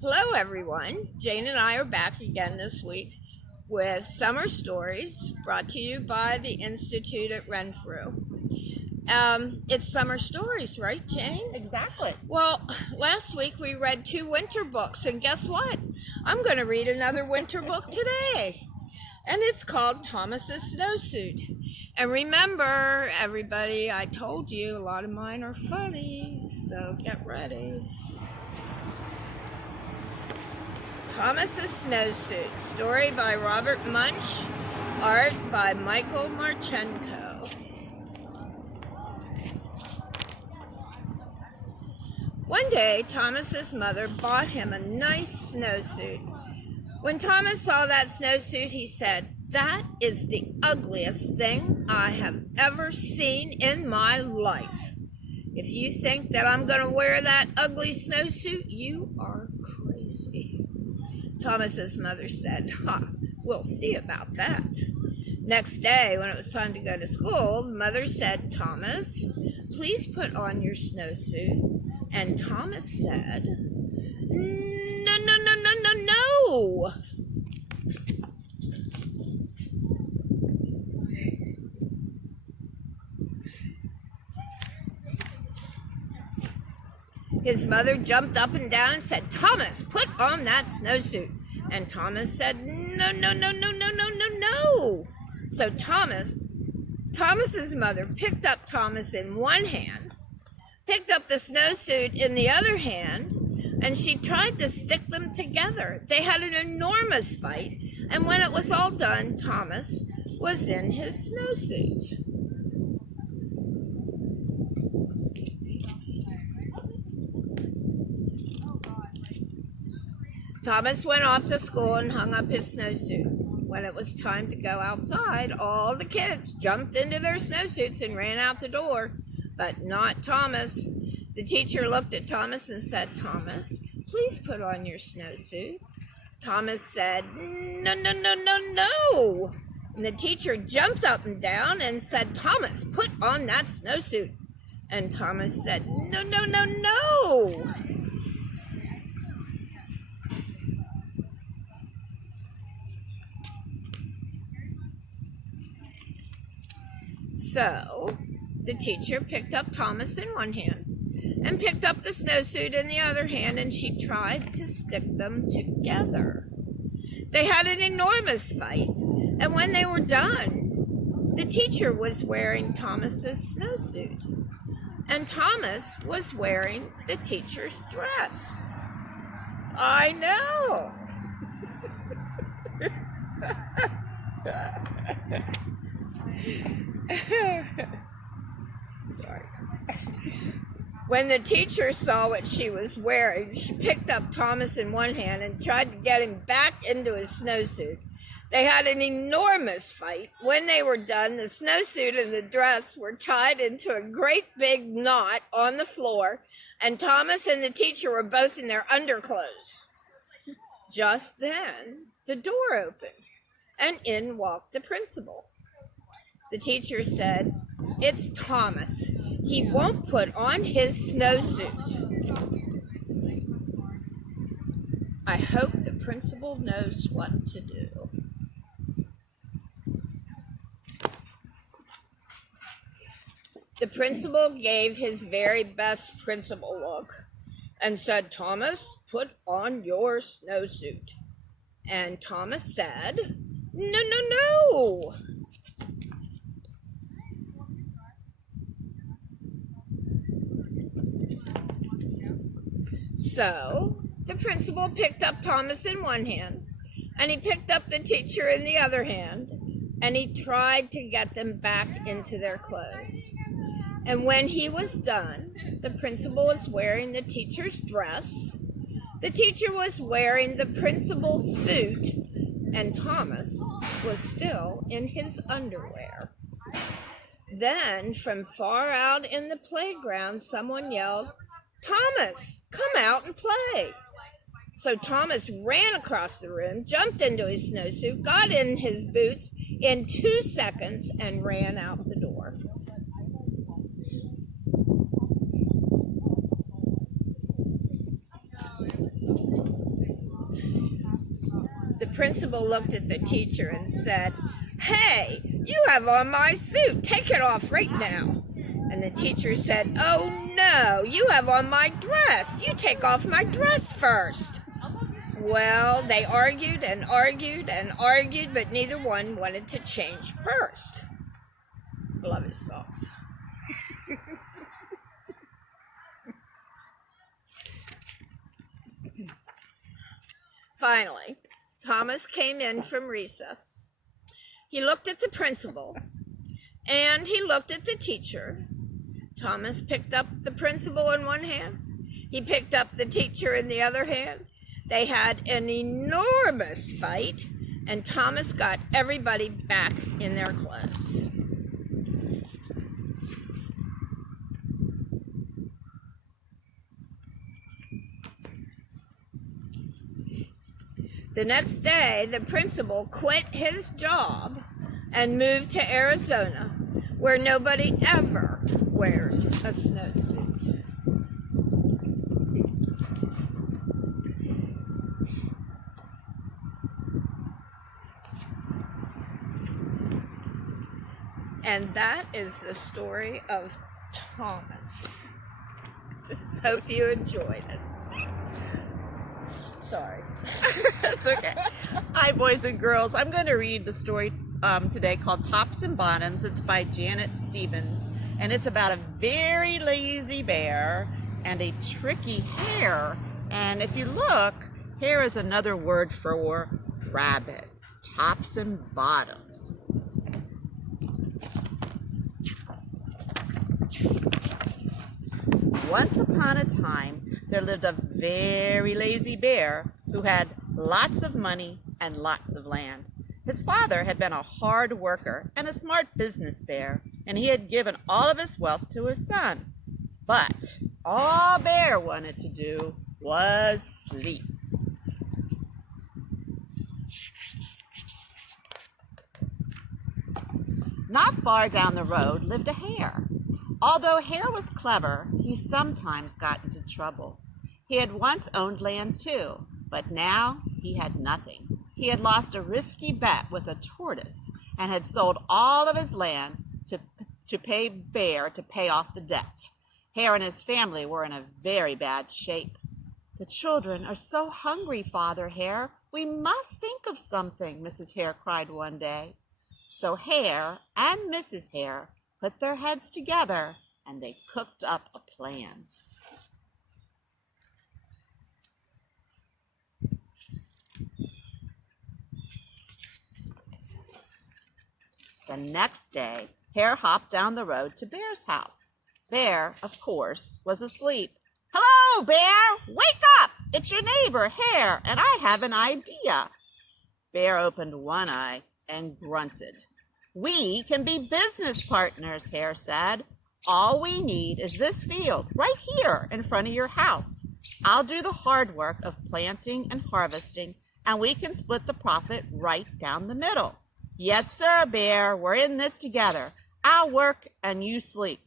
Hello, everyone. Jane and I are back again this week with Summer Stories brought to you by the Institute at Renfrew. It's Summer Stories, right, Jane? Exactly. Well, last week we read two winter books, and guess what? I'm going to read another winter book today. And it's called Thomas's Snowsuit. And remember, everybody, I told you a lot of mine are funny, so get ready. Thomas's Snowsuit, story by Robert Munsch, art by Michael Marchenko. One day, Thomas's mother bought him a nice snowsuit. When Thomas saw that snowsuit, he said, "That is the ugliest thing I have ever seen in my life. If you think that I'm going to wear that ugly snowsuit, you are crazy." Thomas's mother said, "We'll see about that." Next day, when it was time to go to school, the mother said, "Thomas, please put on your snowsuit." And Thomas said, "No, no, no, no, no, no." His mother jumped up and down and said, "Thomas, put on that snowsuit." And Thomas said, "No, no, no, no, no, no, no, no." So Thomas's mother picked up Thomas in one hand, picked up the snowsuit in the other hand, and she tried to stick them together. They had an enormous fight, and when it was all done, Thomas was in his snowsuit. Thomas went off to school and hung up his snowsuit. When it was time to go outside, all the kids jumped into their snowsuits and ran out the door, but not Thomas. The teacher looked at Thomas and said, "Thomas, please put on your snowsuit." Thomas said, "No, no, no, no, no." And the teacher jumped up and down and said, "Thomas, put on that snowsuit." And Thomas said, "No, no, no, no." So the teacher picked up Thomas in one hand and picked up the snowsuit in the other hand, and she tried to stick them together. They had an enormous fight, and when they were done, the teacher was wearing Thomas's snowsuit, and Thomas was wearing the teacher's dress. I know. Sorry. When the teacher saw what she was wearing, she picked up Thomas in one hand and tried to get him back into his snowsuit. They had an enormous fight. When they were done, the snowsuit and the dress were tied into a great big knot on the floor, and Thomas and the teacher were both in their underclothes. Just then, the door opened, and in walked the principal. The teacher said, "It's Thomas. He won't put on his snowsuit." I hope the principal knows what to do. The principal gave his very best principal look and said, "Thomas, put on your snowsuit." And Thomas said, "No, no, no." So the principal picked up Thomas in one hand, and he picked up the teacher in the other hand, and he tried to get them back into their clothes. And when he was done, the principal was wearing the teacher's dress, the teacher was wearing the principal's suit, and Thomas was still in his underwear. Then, from far out in the playground, someone yelled, "Thomas, come out and play." So Thomas ran across the room, jumped into his snowsuit, got in his boots in 2 seconds, and ran out the door. principal looked at the teacher and said, "Hey, you have on my suit. Take it off right now." And the teacher said, "Oh no, you have on my dress. You take off my dress first." Well, they argued and argued and argued, but neither one wanted to change first. I love his socks. Finally, Thomas came in from recess. He looked at the principal and he looked at the teacher. Thomas picked up the principal in one hand. He picked up the teacher in the other hand. They had an enormous fight, and Thomas got everybody back in their clothes. The next day, the principal quit his job and moved to Arizona, where nobody ever wears a snowsuit. And that is the story of Thomas. Just hope you enjoyed it. Sorry. It's okay. Hi, boys and girls. I'm going to read the story today called Tops and Bottoms. It's by Janet Stevens, and it's about a very lazy bear and a tricky hare. And if you look, hare is another word for rabbit. Tops and bottoms. Once upon a time, there lived a very lazy bear who had lots of money and lots of land. His father had been a hard worker and a smart business bear, and he had given all of his wealth to his son. But all Bear wanted to do was sleep. Not far down the road lived a hare. Although Hare was clever, he sometimes got into trouble. He had once owned land too, but now he had nothing. He had lost a risky bet with a tortoise and had sold all of his land to pay Bear to pay off the debt. Hare and his family were in a very bad shape. "The children are so hungry, Father Hare. We must think of something," Mrs. Hare cried one day. So Hare and Mrs. Hare put their heads together and they cooked up a plan. The next day, Hare hopped down the road to Bear's house. Bear, of course, was asleep. "Hello, Bear! Wake up! It's your neighbor, Hare, and I have an idea." Bear opened one eye and grunted. "We can be business partners," Hare said. "All we need is this field right here in front of your house. I'll do the hard work of planting and harvesting, and we can split the profit right down the middle." "Yes, sir, Bear. We're in this together. I'll work and you sleep."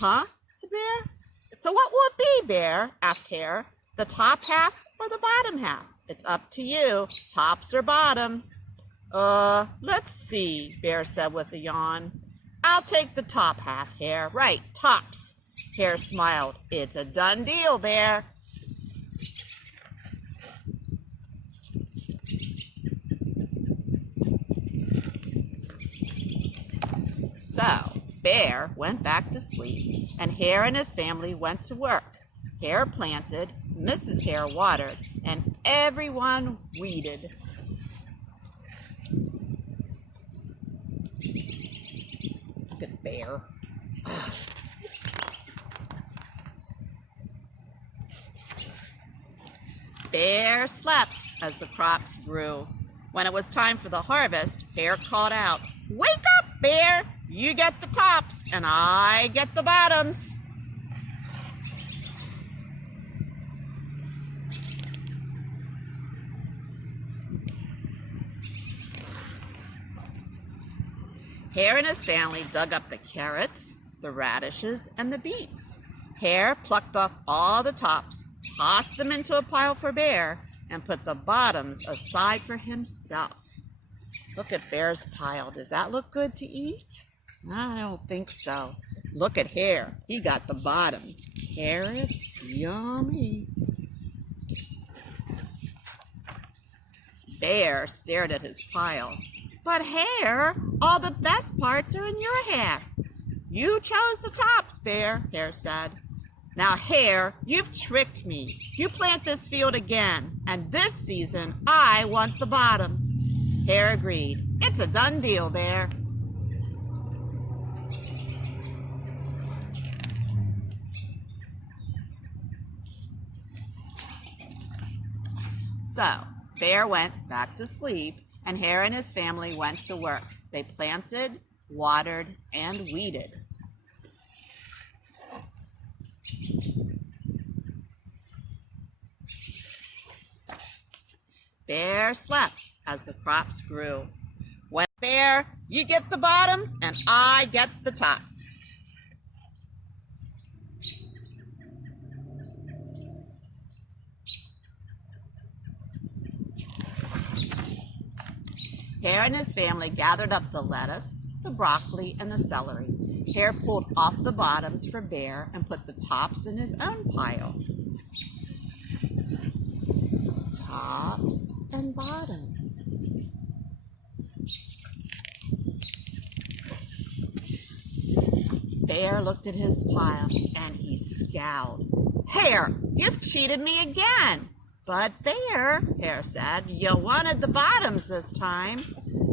"Huh?" said Bear. "So what will it be, Bear?" asked Hare. "The top half or the bottom half? It's up to you. Tops or bottoms?" Let's see," Bear said with a yawn. "I'll take the top half, Hare. Right, tops." Hare smiled. "It's a done deal, Bear." So, Bear went back to sleep, and Hare and his family went to work. Hare planted, Mrs. Hare watered, and everyone weeded. Good Bear. Bear slept as the crops grew. When it was time for the harvest, Hare called out, "Wake up, Bear! You get the tops, and I get the bottoms." Hare and his family dug up the carrots, the radishes, and the beets. Hare plucked off all the tops, tossed them into a pile for Bear, and put the bottoms aside for himself. Look at Bear's pile. Does that look good to eat? I don't think so. Look at Hare. He got the bottoms. Carrots, yummy. Bear stared at his pile. But Hare, all the best parts are in your half. You chose the tops, Bear, Hare said. Now, Hare, you've tricked me. You plant this field again, and this season I want the bottoms. Hare agreed. It's a done deal, Bear. So, Bear went back to sleep, and Hare and his family went to work. They planted, watered, and weeded. Bear slept as the crops grew. When Bear, you get the bottoms, and I get the tops. Hare and his family gathered up the lettuce, the broccoli, and the celery. Hare pulled off the bottoms for Bear and put the tops in his own pile. Tops and bottoms. Bear looked at his pile and he scowled. Hare, you've cheated me again. But Bear, Hare said, you wanted the bottoms this time.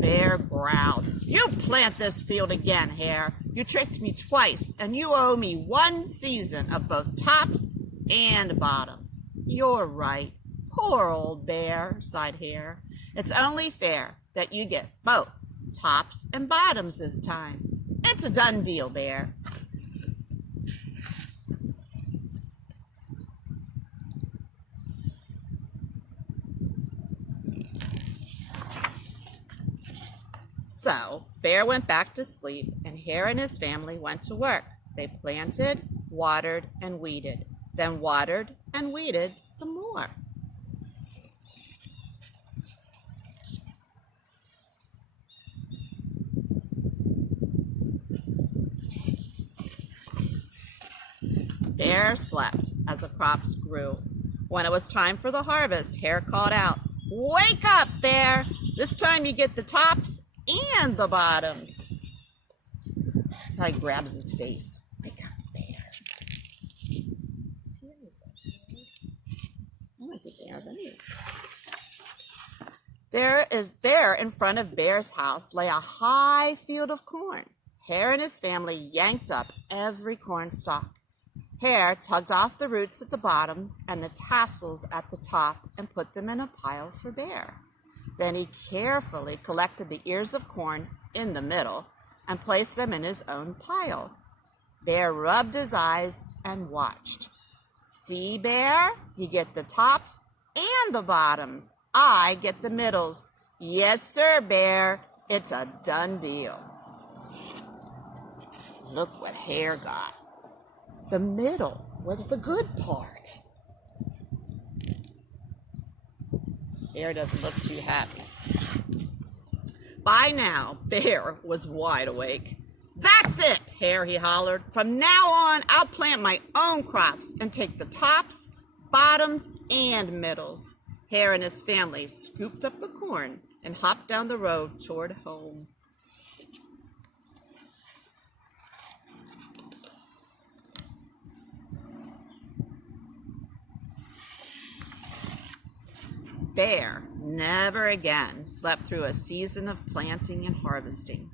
Bear growled. You plant this field again, Hare. You tricked me twice, and you owe me one season of both tops and bottoms. You're right. Poor old Bear, sighed Hare. It's only fair that you get both tops and bottoms this time. It's a done deal, Bear. So, Bear went back to sleep, and Hare and his family went to work. They planted, watered, and weeded, then watered and weeded some more. Bear slept as the crops grew. When it was time for the harvest, Hare called out, Wake up, Bear! This time you get the tops and the bottoms. He grabs his face. Wake up, Bear. Seriously. I don't think Bear's anywhere. There in front of Bear's house lay a high field of corn. Hare and his family yanked up every corn stalk. Hare tugged off the roots at the bottoms and the tassels at the top and put them in a pile for Bear. Then he carefully collected the ears of corn in the middle and placed them in his own pile. Bear rubbed his eyes and watched. See, Bear? You get the tops and the bottoms. I get the middles. Yes, sir, Bear. It's a done deal. Look what Hare got. The middle was the good part. Bear doesn't look too happy. By now, Bear was wide awake. That's it, Hare, he hollered. From now on, I'll plant my own crops and take the tops, bottoms, and middles. Hare and his family scooped up the corn and hopped down the road toward home. Bear never again slept through a season of planting and harvesting.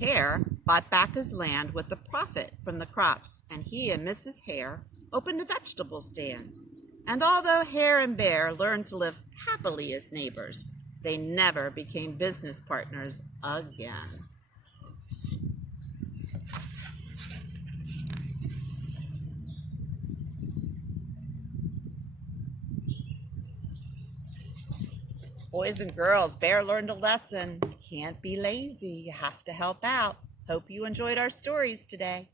Hare bought back his land with the profit from the crops, and he and Mrs. Hare opened a vegetable stand. And although Hare and Bear learned to live happily as neighbors, they never became business partners again. Boys and girls, Bear learned a lesson. Can't be lazy. You have to help out. Hope you enjoyed our stories today.